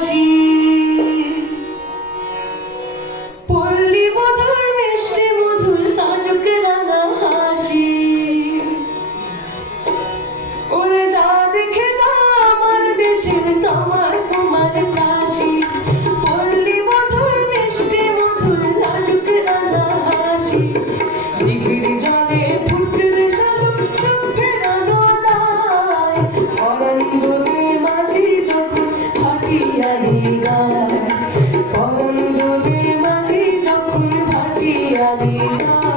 Jesus. Thank you.